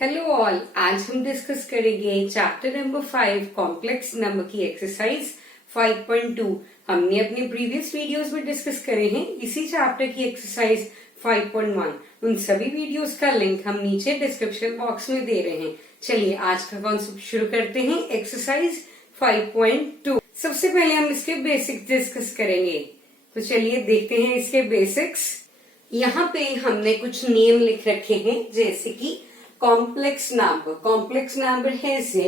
Hello all, आज हम discuss करेंगे चैप्टर नंबर 5 कॉम्प्लेक्स नंबर की एक्सरसाइज 5.2। हमने अपने प्रीवियस वीडियोस में डिस्कस करे हैं इसी चैप्टर की एक्सरसाइज 5.1। उन सभी वीडियोस का लिंक हम नीचे डिस्क्रिप्शन बॉक्स में दे रहे हैं। चलिए आज का कॉन्सेप्ट शुरू करते हैं। एक्सरसाइज 5.2। सबसे पहले हम इसके बेसिक्स डिस्कस करेंगे, तो चलिए देखते हैं इसके बेसिक्स। यहाँ पे हमने कुछ नेम लिख रखे हैं, जैसे कि कॉम्प्लेक्स नंबर है z,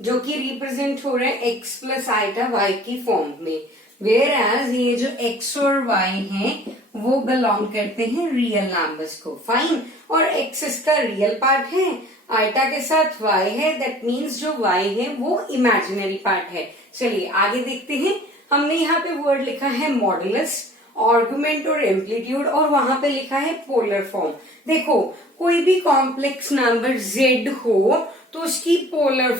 जो कि रिप्रेजेंट हो रहा है x प्लस आइटा y की फॉर्म में। वेयर एज ये जो x और y हैं वो बिलोंग करते हैं रियल नंबर्स को। फाइन। और x इसका रियल पार्ट है, आइटा के साथ y है, दैट मीन्स जो y है वो इमेजिनरी पार्ट है। चलिए आगे देखते हैं। हमने यहाँ पे वर्ड लिखा है मॉडुलस, आर्गुमेंट और एम्पलीट्यूड, और वहां पे लिखा है पोलर फॉर्म। देखो कोई भी कॉम्प्लेक्स नंबर z हो तो उसकी पोलर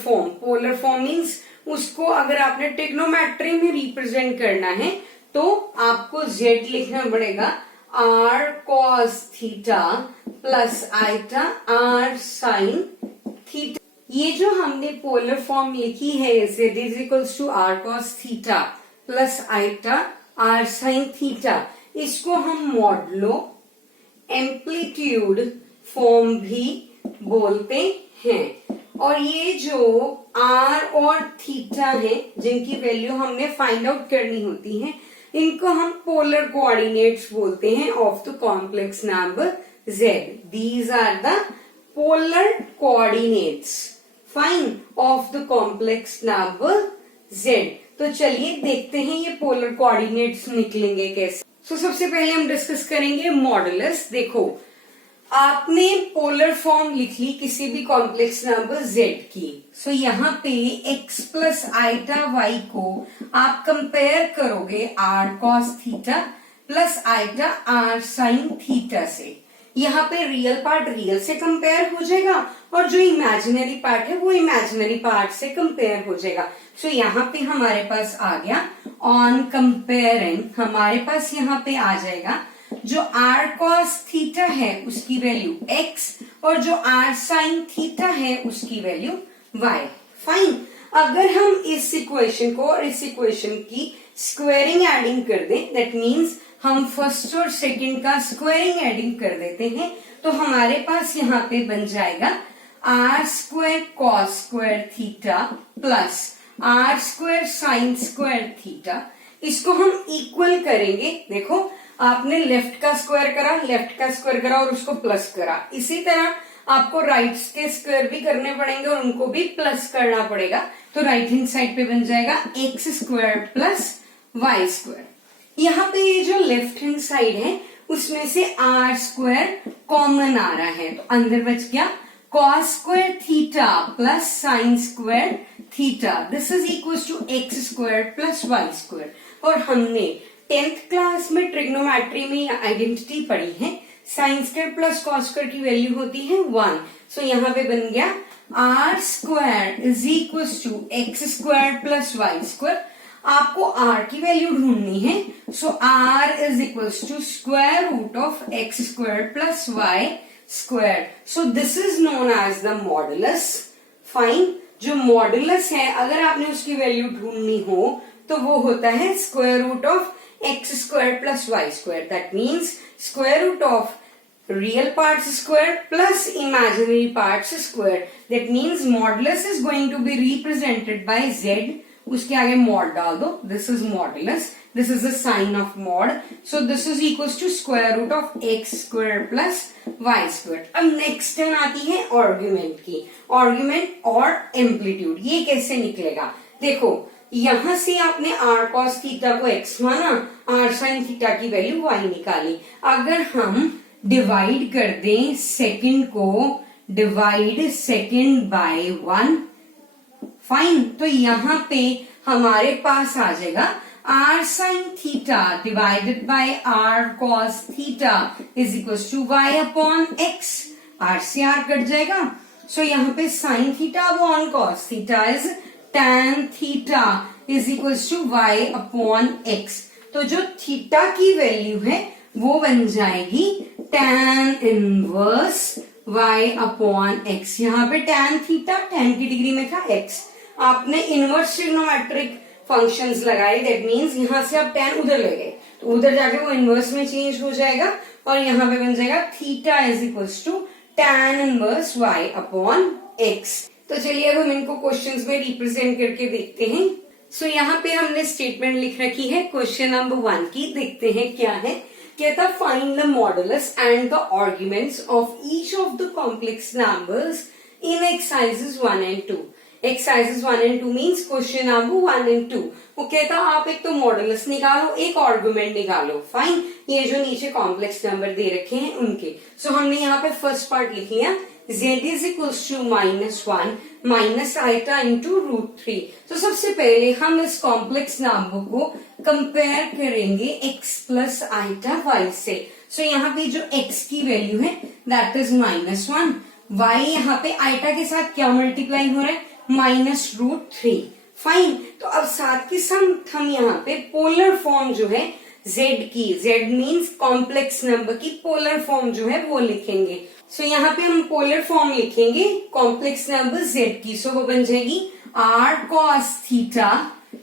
फॉर्म मीन्स उसको अगर आपने ट्रिग्नोमेट्री में रिप्रेजेंट करना है तो आपको z लिखना पड़ेगा r cos theta plus iota r sin theta. ये जो हमने पोलर फॉर्म लिखी है z is equals to r cos theta plus iota r sin theta, इसको हम मॉडुलो एम्पलीट्यूड फॉर्म भी बोलते हैं। और ये जो r और थीटा है जिनकी वैल्यू हमने फाइंड आउट करनी होती है, इनको हम पोलर कोऑर्डिनेट्स बोलते हैं of the complex number z। These are the polar coordinates fine of the complex number z। तो चलिए देखते हैं ये पोलर कोऑर्डिनेट्स निकलेंगे कैसे। तो सबसे पहले हम डिस्कस करेंगे मॉडुलस। देखो आपने पोलर फॉर्म लिख ली किसी भी कॉम्प्लेक्स नंबर z की। सो यहाँ पे x प्लस आइटा y को आप कंपेयर करोगे r cos theta plus iota r sin theta से। यहाँ पे रियल पार्ट रियल से कंपेयर हो जाएगा और जो इमेजिनरी पार्ट है वो इमेजिनरी पार्ट से कंपेयर हो जाएगा। सो यहाँ पे हमारे पास आ गया ऑन कंपेयरिंग, हमारे पास यहाँ पे आ जाएगा जो r cos थीटा है उसकी वैल्यू x और जो r sin थीटा है उसकी वैल्यू y। फाइन। अगर हम इस इक्वेशन को और इस इक्वेशन की स्क्वायरिंग एडिंग कर दें, दैट मीन्स हम फर्स्ट और सेकंड का स्क्वायरिंग एडिंग कर देते हैं, तो हमारे पास यहाँ पे बन जाएगा r square cos square theta plus r square sin square theta. इसको हम इक्वल करेंगे। देखो आपने लेफ्ट का स्क्वायर करा और उसको प्लस करा, इसी तरह आपको राइट्स के स्क्वायर भी करने पड़ेंगे और उनको भी प्लस करना पड़ेगा। तो राइट हैंड साइड पे बन जाएगा x square plus y square. यहाँ पे ये जो लेफ्ट हैंड साइड है उसमें से आर स्क्वायर कॉमन आ रहा है, तो अंदर बच गया cos square theta plus sine square theta. This is equal to x square plus y square. और हमने 10th क्लास में ट्रिग्नोमेट्री में आइडेंटिटी पढ़ी है, sine square plus cos square की वैल्यू होती है 1। सो यहाँ पे बन गया r square is equal to x square plus y square. आपको r की वैल्यू ढूंढनी है, so r is equal to square root of x square plus y square. So this is known as the modulus. Fine. जो modulus है अगर आपने उसकी value ढूंढनी हो तो वो होता है square root of x square plus y square. That means square root of real parts square plus imaginary parts square. That means modulus is going to be represented by z। उसके आगे mod डाल दो, this is modulus, this is the sign of mod. So this is equal to square root of x square plus y square. अब next turn आती है argument की। Argument और amplitude ये कैसे निकलेगा। देखो यहां से आपने r cos थीटा को x माना, r sin थीटा की वैल्यू y निकाली। अगर हम डिवाइड कर दें सेकंड को, डिवाइड सेकंड बाय 1, फाइन, तो यहाँ पे हमारे पास आ जाएगा r sin theta divided by r cos theta is equal to y upon x। r से r कट जाएगा, सो यहाँ पे sin theta upon cos theta is tan theta is equal to y upon x। तो जो theta की value है वो बन जाएगी tan inverse y upon x। यहाँ पे tan थीटा, tan की डिग्री में था x, आपने इनवर्स ट्रिग्नोमेट्रिक फंक्शंस लगाए, दैट मीन्स यहाँ से आप tan उधर ले गए तो उधर जाके वो इनवर्स में चेंज हो जाएगा और यहाँ पे बन जाएगा theta is equals to tan inverse y upon x। तो चलिए अब हम इनको क्वेश्चंस में रिप्रेजेंट करके देखते हैं। सो यहाँ पे हमने स्टेटमेंट लिख रखी है क्वेश्चन नंबर 1 की, देखते हैं क्या है। कहता find the modulus and the arguments of each of the complex numbers in exercises 1 and 2। Exercises 1 and 2 means question number 1 and 2। वो कहता आप एक तो मॉडुलस निकालो, एक आर्गुमेंट निकालो। फाइन, ये जो नीचे कॉम्प्लेक्स नंबर दे रखे हैं उनके। सो हमने यहाँ पे फर्स्ट पार्ट लिख लिया, z is equals to -1 minus iota into √3। तो सबसे पहले हम इस कॉम्प्लेक्स नंबर को कंपेयर करेंगे x प्लस आइटा y से। सो यहाँ पे जो x की वैल्यू है दैट इज -1, y यहाँ पे आइटा के साथ क्या मल्टीप्लाई हो रहा है, -√3। फाइन, तो अब साथ के साथ हम यहाँ पे पोलर फॉर्म जो है z की, z मीन्स कॉम्प्लेक्स नंबर की पोलर फॉर्म जो है वो लिखेंगे। सो यहाँ पे हम पोलर फॉर्म लिखेंगे कॉम्प्लेक्स नंबर z की। सो वो बन जाएगी r cos theta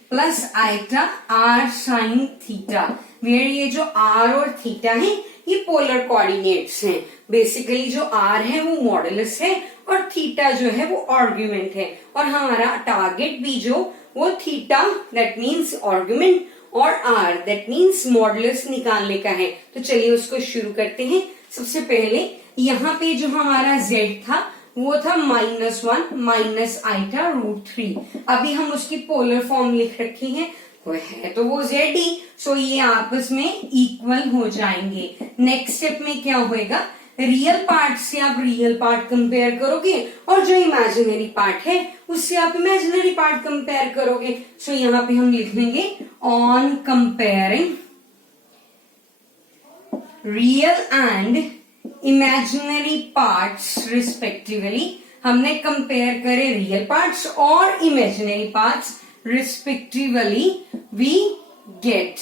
plus iota r sin theta, where ये जो r और थीटा है ये पोलर कोऑर्डिनेट्स हैं। बेसिकली जो r है वो मॉडुलस है और थीटा जो है वो आर्ग्यूमेंट है, और हमारा टारगेट भी जो वो थीटा दैट मीन्स आर्ग्यूमेंट और r दैट मीन्स मॉडुलस निकालने का है। तो चलिए उसको शुरू करते हैं। सबसे पहले यहाँ पे जो हमारा z था वो था -1 माइनस आइटा √3। अभी हम उसकी पोलर फॉर्म लिख रखी है, वो है तो वो z ही, सो ये आपस में इक्वल हो जाएंगे। नेक्स्ट स्टेप में क्या होएगा, रियल पार्ट से आप रियल पार्ट कंपेयर करोगे और जो इमेजिनरी पार्ट है उससे आप इमेजिनरी पार्ट कंपेयर करोगे। सो यहाँ पे हम लिख लेंगे on comparing real and imaginary parts respectively. हमने कंपेयर करे रियल पार्ट्स और imaginary parts respectively, we get,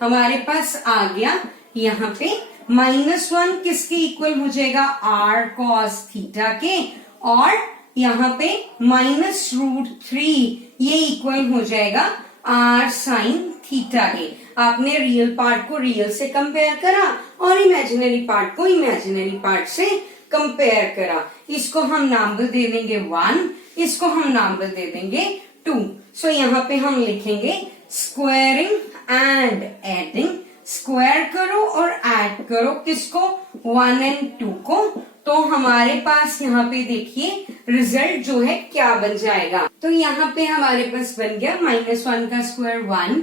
हमारे पास आ गया यहाँ पे -1 किसके इक्वल हो जाएगा, r cos थीटा के, और यहाँ पे -√3 ये इक्वल हो जाएगा r sin थीटा के। आपने रियल पार्ट को रियल से कंपेयर करा और इमेजिनरी पार्ट को इमेजिनरी पार्ट से कंपेयर करा। इसको हम नंबर दे देंगे 1, इसको हम नंबर दे देंगे 2। सो यहाँ पे हम लिखेंगे स्क्वायरिंग एंड एडिंग, स्क्वायर करो और ऐड करो किसको, 1 एंड 2 को। तो हमारे पास यहाँ पे देखिए रिजल्ट जो है क्या बन जाएगा। तो यहाँ पे हमारे पास बन गया -1 का स्क्वायर 1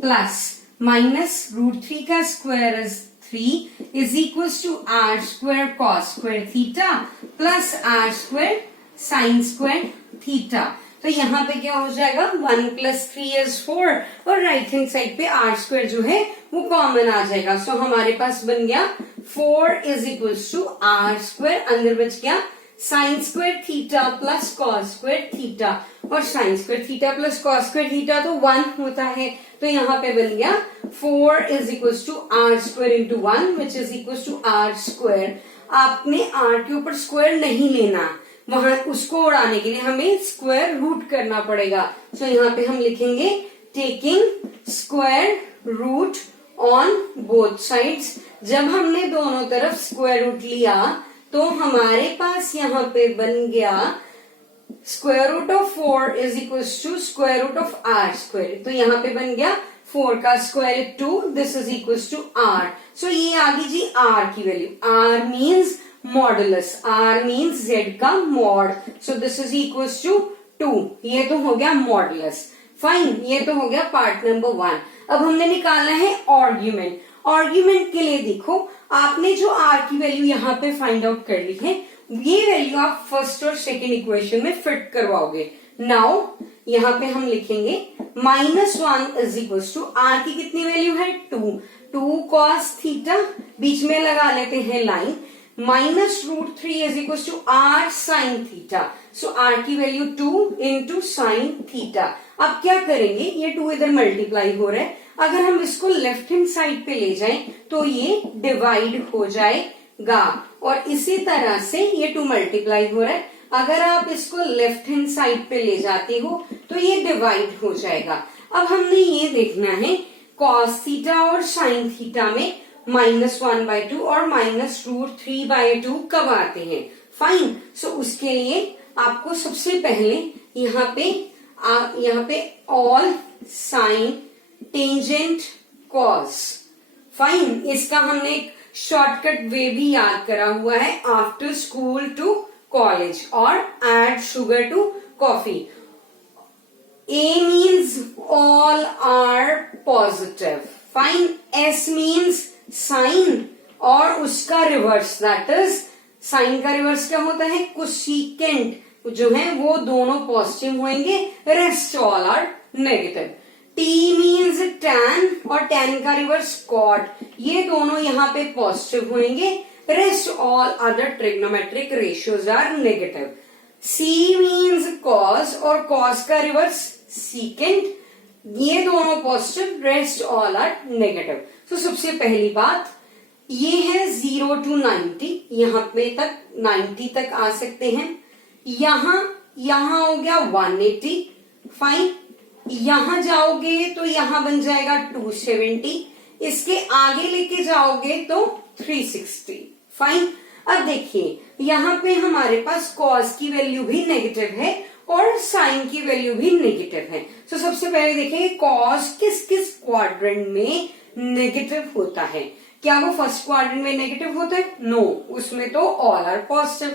प्लस -√3 का square is 3 is equals to r square cos square theta plus r square sin square theta. तो यहाँ पे क्या हो जाएगा, 1 + 3 इज 4 और राइट हैंड साइड पे r स्क्वायर जो है वो कॉमन आ जाएगा। सो हमारे पास बन गया 4 is equals to r square, अंदर बच गया sin square theta plus cos square theta, और sin square theta plus cos square theta तो 1 होता है। तो यहाँ पे बन गया 4 is equals to r square into 1 which is equals to r square. आपने r के ऊपर स्क्वायर नहीं लेना, वहां उसको उड़ाने के लिए हमें स्क्वायर रूट करना पड़ेगा। सो यहाँ पे हम लिखेंगे taking square root on both sides. जब हमने दोनों तरफ स्क्वायर रूट लिया तो हमारे पास यहाँ पे बन गया square root of 4 is equals to square root of r square. तो यहाँ पे बन गया 4 का square 2, this is equals to r। So ये आ गई जी r की value, r means modulus, r means z का mod. So this is equals to 2, ये तो हो गया मॉडुलस। फाइन, ये तो हो गया पार्ट नंबर 1। अब हमने निकालना है आर्ग्यूमेंट। आर्ग्यूमेंट के लिए देखो, आपने जो r की वैल्यू यहाँ पे फाइंड आउट कर ली है, ये वैल्यू आप फर्स्ट और सेकेंड इक्वेशन में फिट करवाओगे। नाउ यहाँ पे हम लिखेंगे -1 इज इक्वल्स टू r की कितनी वैल्यू है, 2 cos थीटा, बीच में लगा लेते हैं line, -√3 is equals to r sin theta. So r की वैल्यू 2 इंटू साइन थीटा। अब क्या करेंगे, ये 2 इधर मल्टीप्लाई हो रहा है, अगर हम इसको लेफ्ट हैंड साइड पे ले जाएं तो ये डिवाइड हो जाए गा, और इसी तरह से ये 2 मल्टीप्लाई हो रहा है। अगर आप इसको लेफ्ट हैंड साइड पे ले जाते हो तो ये डिवाइड हो जाएगा। अब हमने ये देखना है कॉस थीटा और साइन थीटा में -1/2 और -√3/2 कब आते हैं। फाइन, सो उसके लिए आपको सबसे पहले यहाँ पे all sine tangent cos. Fine, इसका हमने एक शॉर्टकट वे भी याद करा हुआ है, आफ्टर स्कूल टू कॉलेज और add sugar to coffee. A means all are positive. Fine. S means sin और उसका रिवर्स, दैट इज साइन का रिवर्स क्या होता है, कोसेकेंट जो है वो दोनों पॉजिटिव होंगे, rest all are negative. T means tan और tan का रिवर्स कॉट, ये दोनों यहाँ पे पॉजिटिव होंगे, rest all other trigonometric ratios are negative. C means cos और cos का रिवर्स सीकेंट, ये दोनों positive, rest all are negative. तो सबसे पहली बात ये है 0 to 90, यहाँ पे तक 90 तक आ सकते हैं। यहां हो गया 180। फाइन, यहां जाओगे तो यहां बन जाएगा 270, इसके आगे लेके जाओगे तो 360। फाइन, अब देखिए यहाँ पे हमारे पास कॉस की वैल्यू भी नेगेटिव है और साइन की वैल्यू भी नेगेटिव है। तो सबसे पहले देखिए कॉस किस किस क्वाड्रेंट में नेगेटिव होता है। क्या वो फर्स्ट क्वाड्रेंट में नेगेटिव होता है? नो, उसमें तो ऑल आर पॉजिटिव।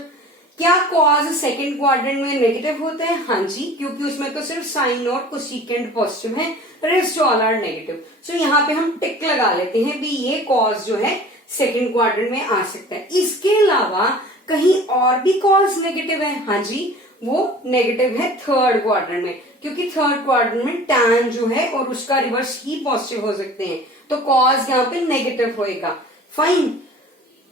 क्या कॉस सेकंड क्वाड्रेंट में नेगेटिव होता है? हाँ जी, क्योंकि उसमें तो सिर्फ साइन और कोसेकेंट पॉजिटिव है, रेस्ट ऑल आर नेगेटिव। सो यहाँ पे हम टिक लगा लेते हैं भी ये कॉस जो है सेकंड क्वाड्रेंट में आ सकता है। इसके अलावा कहीं और भी कॉस नेगेटिव है? हाँ जी, वो नेगेटिव है थर्ड क्वाड्रेंट में, क्योंकि थर्ड क्वाड्रेंट में टैन जो है और उसका रिवर्स ही पॉजिटिव हो सकते हैं, तो कॉस यहाँ पे नेगेटिव होएगा। फाइन,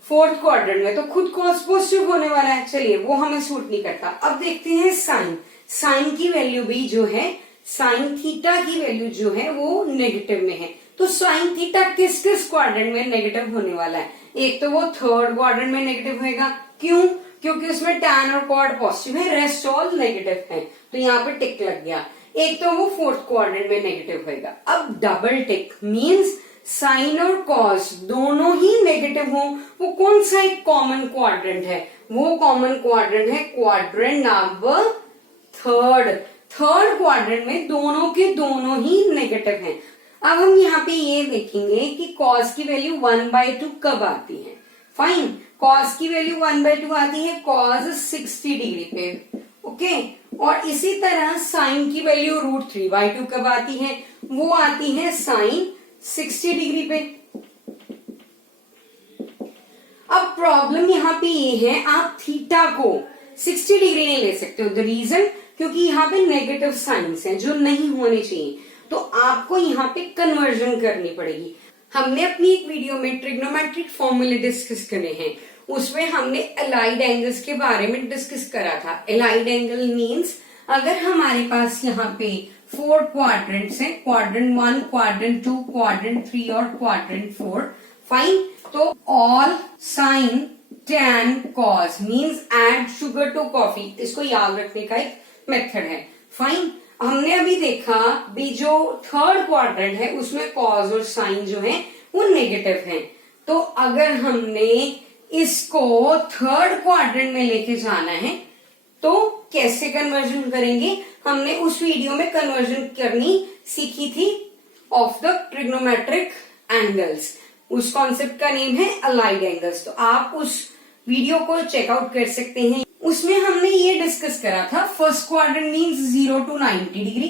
फोर्थ क्वाड्रेंट में तो खुद कॉस पॉजिटिव होने वाला है, चलिए वो हमें सूट नहीं करता। अब देखते हैं साइन। साइन की वैल्यू भी जो है, साइन थीटा की वैल्यू जो है वो नेगेटिव में है। तो साइन थीटा किस किस क्वाड्रेंट में नेगेटिव होने वाला है? एक तो वो थर्ड क्वाड्रेंट में नेगेटिव होएगा। क्यों? क्योंकि उसमें टैन और कॉड पॉजिटिव है, रेस्ट ऑल नेगेटिव है, तो यहाँ पे टिक लग गया। एक तो वो फोर्थ क्वाड्रेंट में नेगेटिव होएगा। अब डबल टिक मींस साइन और कॉस दोनों ही नेगेटिव हो। वो कौन सा एक कॉमन क्वाड्रेंट है? वो कॉमन क्वाड्रेंट है quadrant number third. Third quadrant में दोनों के दोनों ही नेगेटिव हैं। अब हम यहाँ पे ये देखेंगे कि कॉस की वैल्यू 1/2 कब आती है। फाइन, कॉस की वैल्यू 1/2 आती है कॉस 60 डिग्री पे, ओके। और इसी तरह साइन की वैल्यू √3/2 कब आती है? वो आती है साइन 60 डिग्री पे। अब प्रॉब्लम यहाँ पे ये है, आप थीटा को 60 डिग्री नहीं ले सकते हो। द रीजन, क्योंकि यहाँ पे नेगेटिव साइंस है जो नहीं होने चाहिए, तो आपको यहाँ पे कन्वर्जन करनी पड़ेगी। हमने अपनी एक वीडियो में ट्रिग्नोमेट्रिक फॉर्मूले डिस्कस करे हैं, उसमें हमने अलाइड एंगल्स के बारे में डिस्कस करा था। अलाइड एंगल मींस अगर हमारे पास यहाँ पे 4 क्वाड्रेंट्स हैं, क्वाड्रेंट 1, क्वाड्रेंट 2, क्वाड्रेंट 3 और क्वाड्रेंट 4, फाइन, तो all sine tan cos means add sugar to coffee, इसको याद रखने का एक मेथड है। फाइन, हमने अभी देखा भी जो थर्ड क्वाड्रेंट है उसमें कॉस और साइन जो है वो नेगेटिव है। तो अगर हमने इसको थर्ड क्वाड्रेंट में लेके जाना है तो कैसे कन्वर्जन करेंगे? हमने उस वीडियो में कन्वर्जन करनी सीखी थी ऑफ द ट्रिग्नोमेट्रिक एंगल्स। उस कॉन्सेप्ट का नेम है अलाइड एंगल्स, तो आप उस वीडियो को चेकआउट कर सकते हैं। उसमें हमने ये डिस्कस करा था, first quadrant means 0 to 90 degree,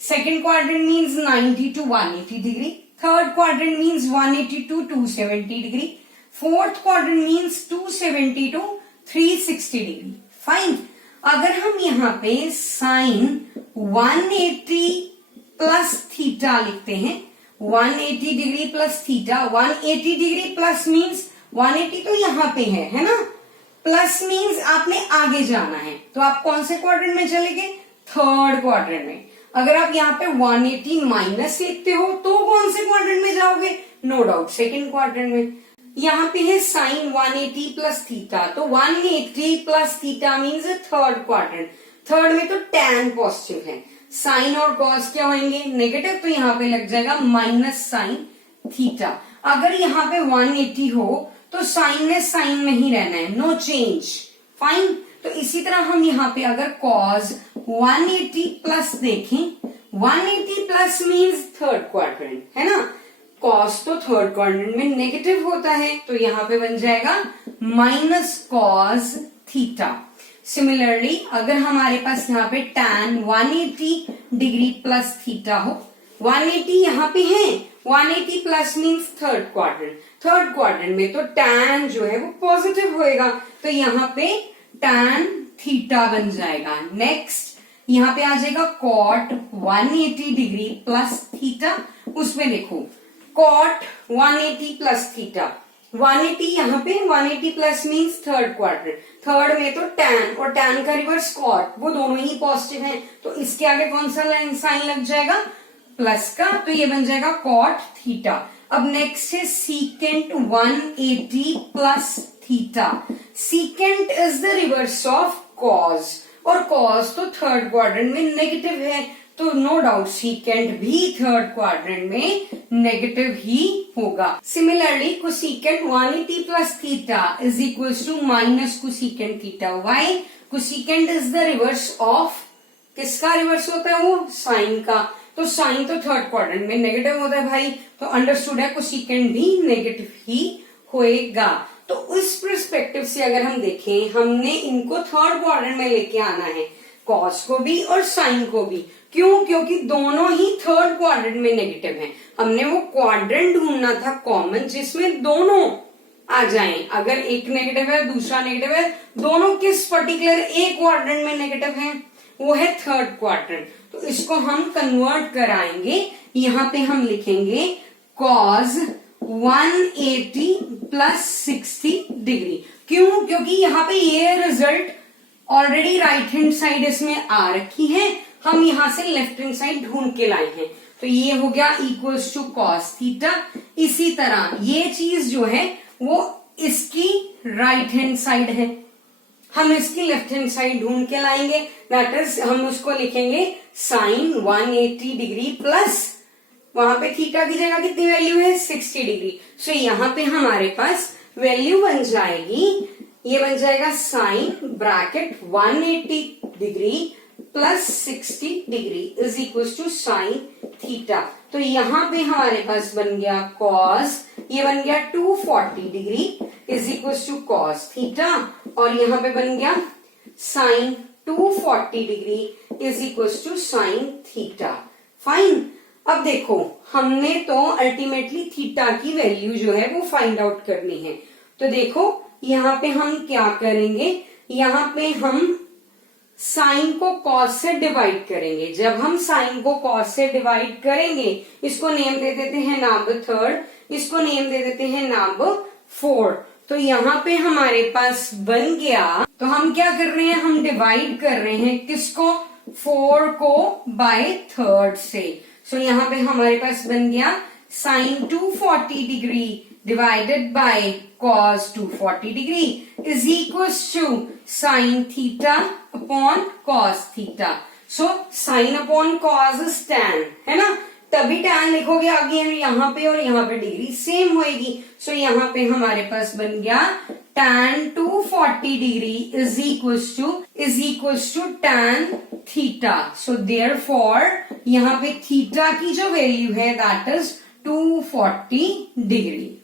second quadrant means 90 to 180 degree, third quadrant means 180 to 270 degree, fourth quadrant means 270 to 360 degree. Fine, अगर हम यहाँ पे साइन 180 प्लस थीटा लिखते हैं, 180 degree plus theta, 180 degree plus means 180 तो यहाँ पे है ना, प्लस मींस आपने आगे जाना है, तो आप कौन से क्वाड्रेंट में चले गए? थर्ड क्वाड्रेंट में। अगर आप यहाँ पे 180 माइनस लिखते हो तो कौन से क्वाड्रेंट में जाओगे? नो डाउट सेकंड क्वाड्रेंट में। यहाँ पे है साइन 180 प्लस थीटा, तो 180 plus theta means third quadrant. Third में तो tan पॉजिटिव है, साइन और कॉस क्या होंगे नेगेटिव, तो यहाँ पे लग जाएगा माइनस साइन थीटा। अगर यहाँ पे 180 हो तो साइन में ही रहना है, नो चेंज, फाइन। तो इसी तरह हम यहाँ पे अगर cos 180 प्लस देखें, 180 प्लस मीन्स थर्ड क्वाड्रेंट है ना, cos तो थर्ड क्वाड्रेंट में नेगेटिव होता है, तो यहाँ पे बन जाएगा माइनस कॉस थीटा। सिमिलरली अगर हमारे पास यहाँ पे tan 180 डिग्री प्लस थीटा हो, 180 यहाँ पे है, 180 plus means third quadrant, third quadrant में तो tan जो है वो पॉजिटिव होएगा, तो यहाँ पे tan थीटा बन जाएगा। नेक्स्ट यहाँ पे आ जाएगा cot 180 डिग्री प्लस थीटा, उसमें देखो cot 180 प्लस थीटा, 180 यहाँ पे 180 plus means third quadrant, third में तो tan और tan का रिवर्स cot, वो दोनों ही पॉजिटिव हैं, तो इसके आगे कौन सा साइन लग जाएगा प्लस का, तो ये बन जाएगा cot थीटा। अब नेक्स्ट है secant 180 plus theta, secant is the reverse of cos और cos तो थर्ड क्वाड्रेंट में नेगेटिव है, तो नो डाउट सीकेंट भी थर्ड क्वाड्रेंट में नेगेटिव ही होगा। Similarly cosecant 180 plus theta is equals to minus cosecant theta. Why? Cosecant is the reverse of, किसका रिवर्स होता है वो, साइन का, तो साइन तो थर्ड क्वाड्रेंट में नेगेटिव होता है भाई, तो अंडरस्टूड है कोसेकेंट भी नेगेटिव ही होएगा। तो उस पर्सपेक्टिव से अगर हम देखें, हमने इनको थर्ड क्वाड्रेंट में लेके आना है, कॉस को भी और साइन को भी। क्यों? क्योंकि दोनों ही थर्ड क्वाड्रेंट में नेगेटिव हैं। हमने वो क्वाड्रेंट ढूंढना था कॉमन जिसमें दोनों आ जाएं। अगर एक नेगेटिव है दूसरा नेगेटिव है, दोनों किस पर्टिकुलर एक क्वाड्रेंट में नेगेटिव हैं, वो है थर्ड क्वाड्रेंट। तो इसको हम कन्वर्ट कराएंगे, यहाँ पे हम लिखेंगे cos 180 प्लस 60 डिग्री। क्यों? क्योंकि यहाँ पे ये result already right hand side इसमें आ रखी है, हम यहां से लेफ्ट हैंड साइड ढूंढ के लाए हैं, तो ये हो गया इक्वल्स टू कॉस थीटा। इसी तरह ये चीज जो है वो इसकी राइट हैंड साइड है, हम इसकी लेफ्ट हैंड साइड ढूंढ के लाएंगे, दैट इज हम उसको लिखेंगे साइन 180 डिग्री प्लस, वहां पे थीटा की जगह कितनी वैल्यू है 60 डिग्री, सो यहाँ पे हमारे पास वैल्यू बन जाएगी, ये बन जाएगा sine bracket 180 degree plus 60 degree is equal to sine theta. तो यहाँ पे हमारे पास बन गया कॉस, ये बन गया 240 degree is equal to cos theta, और यहाँ पे बन गया sine 240 degree is equal to sine theta. Fine. अब देखो हमने तो अल्टीमेटली थीटा की वैल्यू जो है वो फाइंड आउट करनी है, तो देखो यहाँ पे हम क्या करेंगे, यहाँ पे हम साइन को कॉस से डिवाइड करेंगे। जब हम साइन को कॉस से डिवाइड करेंगे, इसको नेम दे देते हैं नाम थर्ड, इसको नेम दे देते हैं नाम फोर्थ, तो यहाँ पे हमारे पास बन गया, तो हम क्या कर रहे हैं, हम डिवाइड कर रहे हैं किसको, 4 को बाय थर्ड से। सो यहाँ पे हमारे पास बन गया sine 240 degree divided by cos 240 degree is equals to sine theta upon cos theta. So sine upon cos is tan, है ना, तभी tan लिखोगे आगे यहाँ पे, और यहाँ पे डिग्री सेम होएगी। सो यहाँ पे हमारे पास बन गया tan 240 degree is equals to tan theta. So therefore यहाँ पे थीटा की जो वैल्यू है that is 240 degree.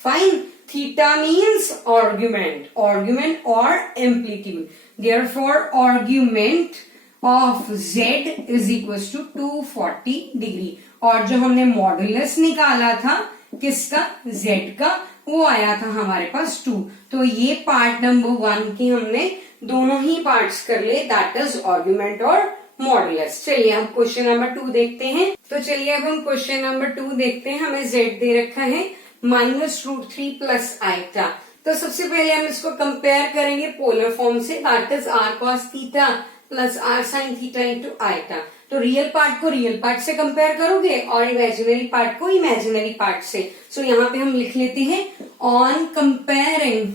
Fine. Theta means argument or amplitude. Therefore, argument of Z is equals to 240 degree. और जो हमने मॉडुलस निकाला था किसका, Z का, वो आया था हमारे पास 2। तो ये पार्ट नंबर 1 की हमने दोनों ही पार्ट्स कर ले, दैट इज आर्ग्यूमेंट और मॉडुलस। चलिए हम क्वेश्चन नंबर 2 देखते हैं। तो चलिए अब हम क्वेश्चन नंबर 2 देखते हैं। हमें Z दे रखा है -√3 प्लस आइटा। तो सबसे पहले हम इसको कंपेयर करेंगे पोलर फॉर्म से, that is r cos theta plus r sin theta into iota. तो रियल पार्ट को रियल पार्ट से कंपेयर करोगे और इमेजिनरी पार्ट को इमेजिनरी पार्ट से। सो यहाँ पे हम लिख लेते हैं on comparing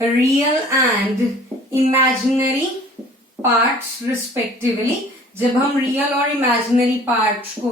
real and imaginary parts respectively, जब हम रियल और इमेजिनरी पार्ट्स को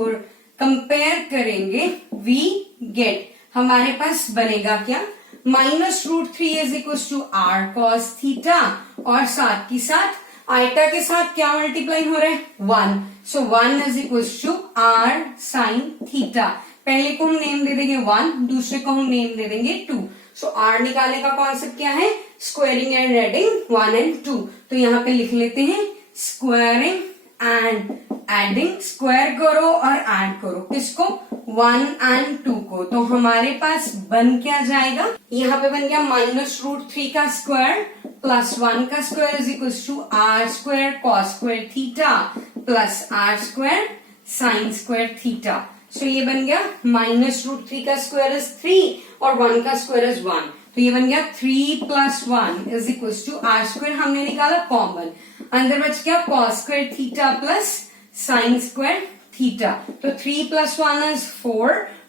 कंपेयर करेंगे, वी गेट, हमारे पास बनेगा क्या, -√3 is equal to r cos theta, और साथ ही साथ आइटा के साथ क्या मल्टीप्लाई हो रहा है, 1, so 1 is equal to r sine theta. पहले को हम नेम दे देंगे 1, दूसरे को हम नेम दे देंगे 2। सो आर निकालने का कॉन्सेप्ट क्या है, स्क्वायरिंग एंड एडिंग 1 एंड 2। तो यहाँ पे लिख लेते हैं स्क्वायरिंग एंड एडिंग, स्क्वायर करो और ऐड करो, किसको, 1 एंड 2 को। तो हमारे पास बन क्या जाएगा, यहाँ पे बन गया -√3 का स्क्वायर प्लस 1 का square is equal to r square cos square theta plus r square sine square theta. So ये बन गया -√3 का स्क्वायर इज 3 और 1 का स्क्वायर इज 1, तो ये बन गया 3 + 1 is equal to r square, हमने निकाला कॉमन, अंदर बच गया cos square theta plus sine square theta. तो 3 + 1 is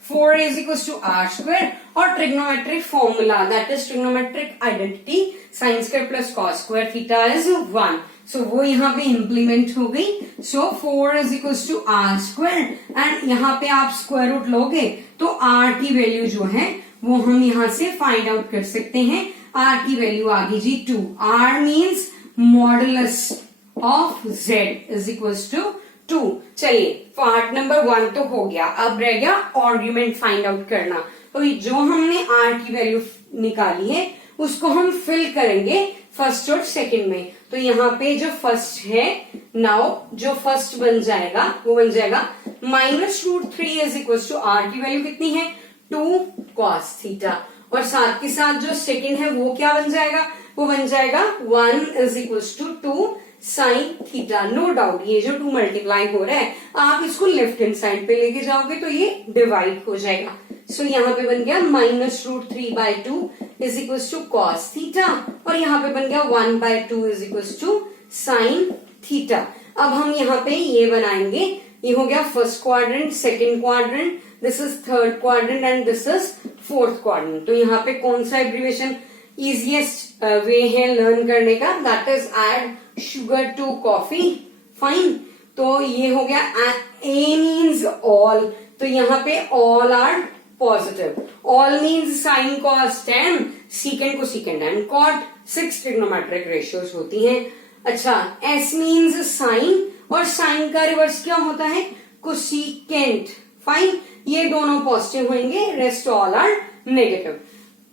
4 is equal to r square, और trigonometric formula that is trigonometric identity sine square plus cos square theta is 1। So वो यहाँ पे इम्प्लीमेंट हो गई। So 4 is equal to r square, and यहाँ पे आप स्क्वायर रूट लोगे तो आर की वैल्यू जो है वो हम यहाँ से फाइंड आउट कर सकते हैं। आर की वैल्यू आ गई जी 2। R means modulus of z is equal to 2। चलिए पार्ट नंबर 1 तो हो गया, अब रह गया आर्ग्यूमेंट फाइंड आउट करना। तो जो हमने आर की वैल्यू निकाली है उसको हम फिल करेंगे फर्स्ट और सेकंड में। तो यहाँ पे जो फर्स्ट है, नाउ जो फर्स्ट बन जाएगा वो बन जाएगा -√3 इज इक्वल टू आर की वैल्यू कितनी है, 2 कॉस थीटा, और साथ के साथ जो सेकंड है वो क्या बन जाएगा, वो बन जाएगा 1 is equal to 2 sine theta. No doubt ये जो 2 मल्टीप्लाई हो रहा है, आप इसको लेफ्ट हैंड साइड पे लेके जाओगे तो ये डिवाइड हो जाएगा। सो यहाँ पे बन गया -√3/2 is equal to cos theta, और यहाँ पे बन गया 1/2 is equal to sine theta. अब हम यहाँ पे ये बनाएंगे, ये हो गया first quadrant, second quadrant, this is third quadrant and this is fourth quadrant. तो यहाँ पे कौन सा एब्रिविएशन इजिएस्ट वे है लर्न करने का, that is add sugar to coffee, fine. तो ये हो गया ए मीन्स ऑल, तो यहाँ पे all are positive, all means sine cos tan, secant cosecant and cot, 6 trigonometric ratios होती हैं। अच्छा, एस मीन्स साइन, और साइन का रिवर्स क्या होता है, कोसीकेंट, फाइन, ये दोनों पॉजिटिव होंगे, rest all are negative.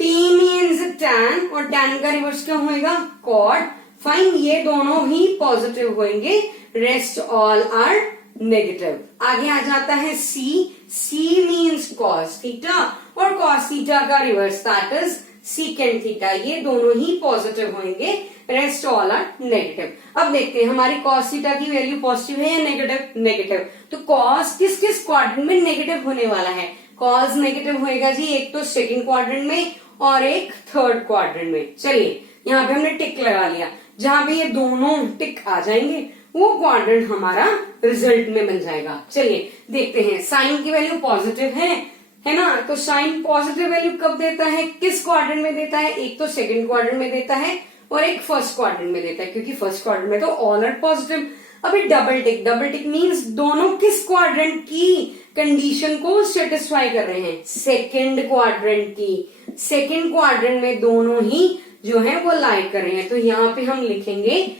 T means tan, और tan का रिवर्स क्या होगा, कॉट, फाइन, ये दोनों ही पॉजिटिव होंगे, रेस्ट ऑल आर नेगेटिव। आगे आ जाता है सी मीन्स कॉस थीटा, और कॉस थीटा का reverse that is secant theta, ये दोनों ही पॉजिटिव होंगे, रेस्ट ऑल आर नेगेटिव। अब देखते हैं हमारी कॉस थीटा की वैल्यू पॉजिटिव है या नेगेटिव, नेगेटिव। तो कॉस किस किस क्वाड्रेंट में नेगेटिव होने वाला है, कॉस नेगेटिव होएगा जी एक तो सेकंड क्वाड्रेंट में और एक थर्ड क्वाड्रेंट में। चलिए यहाँ पे हमने टिक लगा लिया, जहां पे ये दोनों टिक आ जाएंगे वो क्वाड्रेंट हमारा रिजल्ट में बन जाएगा। चलिए देखते हैं, साइन की वैल्यू पॉजिटिव है ना, तो साइन पॉजिटिव वैल्यू कब देता है, किस क्वाड्रेंट में देता है, एक तो सेकंड क्वाड्रेंट में देता है और एक फर्स्ट क्वाड्रेंट में देता है, क्योंकि फर्स्ट क्वाड्रेंट में तो ऑल आर पॉजिटिव। अभी डबल टिक मीन्स दोनों किस क्वाड्रेंट की कंडीशन को सेटिस्फाई कर रहे हैं, सेकंड क्वाड्रेंट की। सेकंड क्वाड्रेंट में दोनों ही जो है वो लाइक कर रहे हैं, तो यहाँ पे हम लिखेंगे,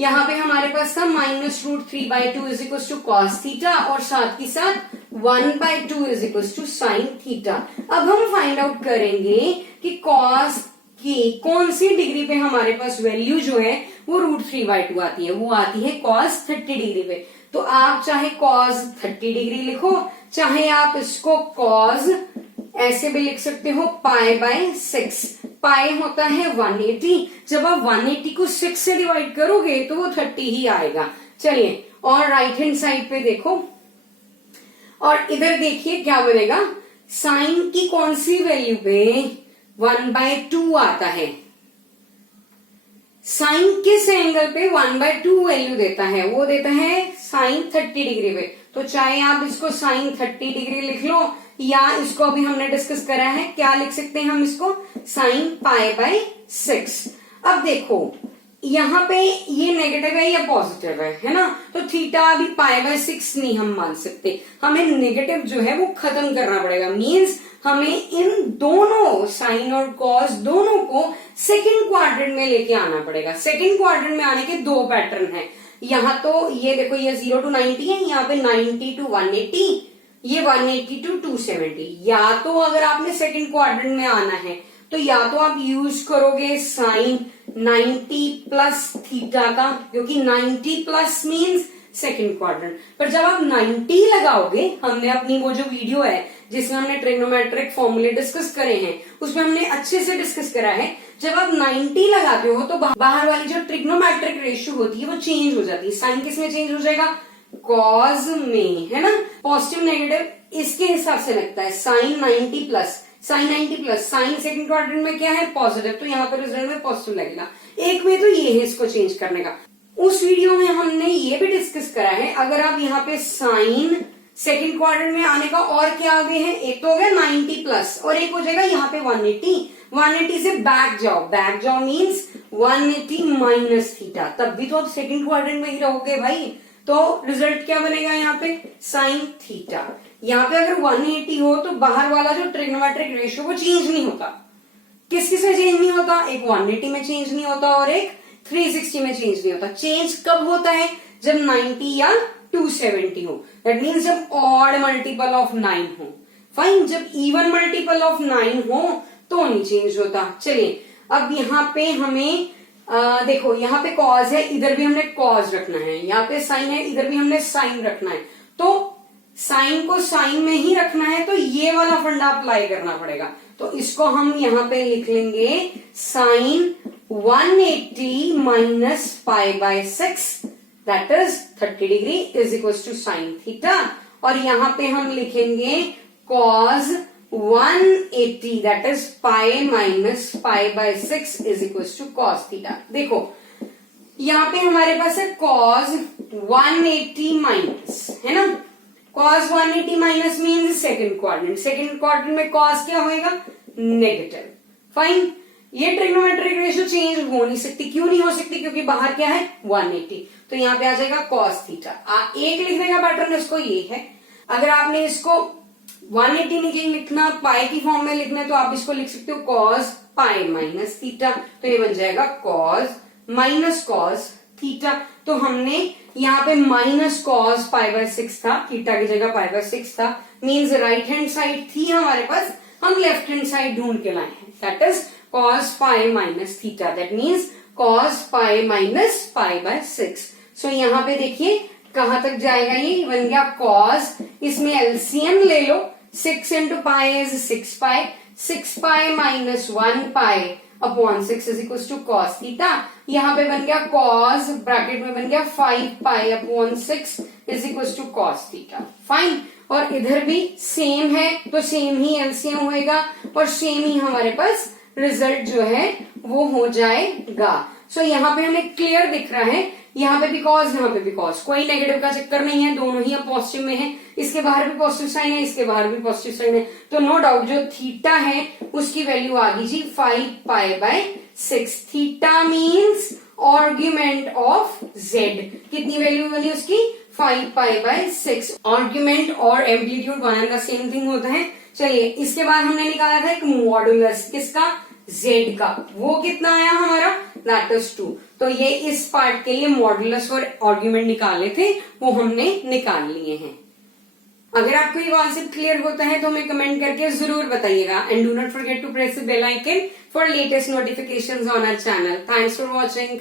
यहाँ पे हमारे पास था -√3/2 is equal to cos theta, और साथ ही साथ 1/2 is equal to sine theta. अब हम फाइंड आउट करेंगे कि कॉस की कौन सी डिग्री पे हमारे पास वैल्यू जो है वो √3/2 आती है, वो आती है cos 30 डिग्री पे। तो आप चाहे cos 30 डिग्री लिखो, चाहे आप इसको cos ऐसे भी लिख सकते हो π/6। पाई होता है 180, जब आप 180 को 6 से डिवाइड करोगे तो वो 30 ही आएगा। चलिए और राइट हैंड साइड पे देखो, और इधर देखिए क्या बनेगा, साइन की कौन सी वैल्यू पे 1/2 आता है, साइन किस एंगल पे 1/2 वैल्यू देता है, वो देता है साइन 30 डिग्री पे। तो चाहे आप इसको साइन 30 डिग्री लिख लो, या इसको अभी हमने डिस्कस करा है, क्या लिख सकते हैं हम इसको, साइन पाई बाय 6। अब देखो यहाँ पे ये नेगेटिव है या पॉजिटिव है ना, तो थीटा अभी पाई बाय 6 नहीं हम मान सकते, हमें नेगेटिव जो है वो खत्म करना पड़ेगा। मींस हमें इन दोनों साइन और कॉस दोनों को सेकंड क्वाड्रेंट में लेके आना पड़ेगा। सेकंड क्वाड्रेंट में आने के दो पैटर्न है, यहाँ तो ये देखो ये 0 to 90 है, यहाँ पे 90 to 180, ये 180 to 270। या तो अगर आपने सेकंड क्वाड्रेंट में आना है तो या तो आप यूज करोगे साइन 90 प्लस थीटा का, क्योंकि 90 प्लस मीन्स सेकंड क्वाड्रेंट। पर जब आप 90 लगाओगे, हमने अपनी वो जो वीडियो है जिसमें हमने ट्रिग्नोमेट्रिक फॉर्मूले डिस्कस करे हैं उसमें हमने अच्छे से डिस्कस करा है, जब आप 90 लगाते हो तो बाहर वाली जो ट्रिग्नोमेट्रिक रेशियो होती है वो चेंज हो जाती है। साइन किस में चेंज हो जाएगा, कॉज में, है ना। पॉजिटिव नेगेटिव इसके हिसाब से लगता है, sine 90 plus sine second quadrant में क्या है, पॉजिटिव, तो यहाँ पर रिजल्ट में पॉजिटिव लगेगा। एक में तो ये है इसको चेंज करने का। उस वीडियो में हमने ये भी डिस्कस करा है, अगर आप यहाँ पे साइन सेकंड क्वाड्रेंट में आने का और क्या आगे है, एक तो हो गया 90 प्लस और एक हो जाएगा यहाँ पे 180 से बैक जाओ मीन्स 180 माइनस थीटा, तब भी तो आप सेकंड क्वाड्रेंट में ही रहोगे भाई। तो रिजल्ट क्या बनेगा यहाँ पे, साइन थीटा। यहाँ पे अगर 180 हो तो बाहर वाला जो ट्रिग्नोमेट्रिक रेशियो वो चेंज नहीं होता। किस किस में चेंज नहीं होता, एक 180 में चेंज नहीं होता और एक 360 में चेंज नहीं होता। चेंज कब होता है, जब 90 या 270 हो, दैट मीन्स जब ऑड मल्टीपल ऑफ 9 हो। फाइन, जब इवन मल्टीपल ऑफ 9 हो तो नहीं चेंज होता। चलिए अब यहाँ पे हमें देखो यहाँ पे कॉज है, इधर भी हमने कॉज रखना है, यहाँ पे साइन है, इधर भी हमने साइन रखना है। तो साइन को साइन में ही रखना है तो ये वाला फंडा अप्लाई करना पड़ेगा। तो इसको हम यहाँ पे लिख लेंगे sine 180 minus pi by 6 that is 30 degree is equal to sine theta, और यहाँ पे हम लिखेंगे cos 180 that is pi minus pi by 6 is equal to cos theta. देखो यहाँ पे हमारे पास है कॉज 180 माइनस, है ना, cos 180 minus means second quadrant में कॉस क्या होएगा, नेगेटिव। फाइन, ये ट्रिग्नोमेट्रिक रेशियो चेंज हो नहीं सकती। क्यों नहीं हो सकती, क्योंकि बाहर क्या है 180, तो यहाँ पे आ जाएगा कॉस थीटा। एक लिखने का पैटर्न इसको ये है, अगर आपने इसको 180 नहीं लिखना, पाई की फॉर्म में लिखना है तो आप इसको लिख सकते हो कॉस पाई माइनस थीटा, तो ये बन जाएगा कॉस माइनस कॉस थीटा। तो हमने यहाँ पे माइनस कॉस पाई बाय 6 था, थीटा की जगह पाई बाय 6 था, मीन्स राइट हैंड साइड थी हमारे पास, हम लेफ्ट हैंड साइड ढूंढ के लाए हैं, that is cos pi minus theta, that means cos pi minus pi by 6। सो यहाँ पे देखिए कहां तक जाएगा, ये बन गया cos, इसमें एलसीएम ले लो, 6 into pi is 6 pi, 6 pi minus 1 pi upon 6 is equal to cos theta. यहाँ पे बन गया cos, ब्रैकेट में बन गया 5 pi upon 6 is equal to cos theta. Fine, और इधर भी सेम है तो सेम ही एलसीएम होएगा और सेम ही हमारे पास रिजल्ट जो है वो हो जाएगा। सो यहाँ पे हमें क्लियर दिख रहा है, यहाँ पे भी कॉस, यहाँ पे भी कॉस, कोई नेगेटिव का चक्कर नहीं है, दोनों ही अब पॉजिटिव में है। इसके बाहर भी पॉजिटिव साइन है, इसके बाहर भी पॉजिटिव साइन है, तो नो डाउट जो थीटा है उसकी वैल्यू आ गई जी 5 पाई by 6। Theta means argument of Z, कितनी वैल्यू बनी उसकी, 5 पाई बाय 6। आर्ग्यूमेंट और amplitude one and the same thing होता है। चलिए इसके बाद हमने निकाला था एक मॉडुलस, किसका, z का, वो कितना आया हमारा, दैट इज 2। तो ये इस पार्ट के लिए मॉडुलस और आर्ग्यूमेंट निकाले थे, वो हमने निकाल लिए हैं। अगर आपको ये कॉन्सेप्ट क्लियर होता है तो हमें कमेंट करके जरूर बताइएगा, and do not forget to press the bell icon for latest notifications on our channel. Thanks for watching.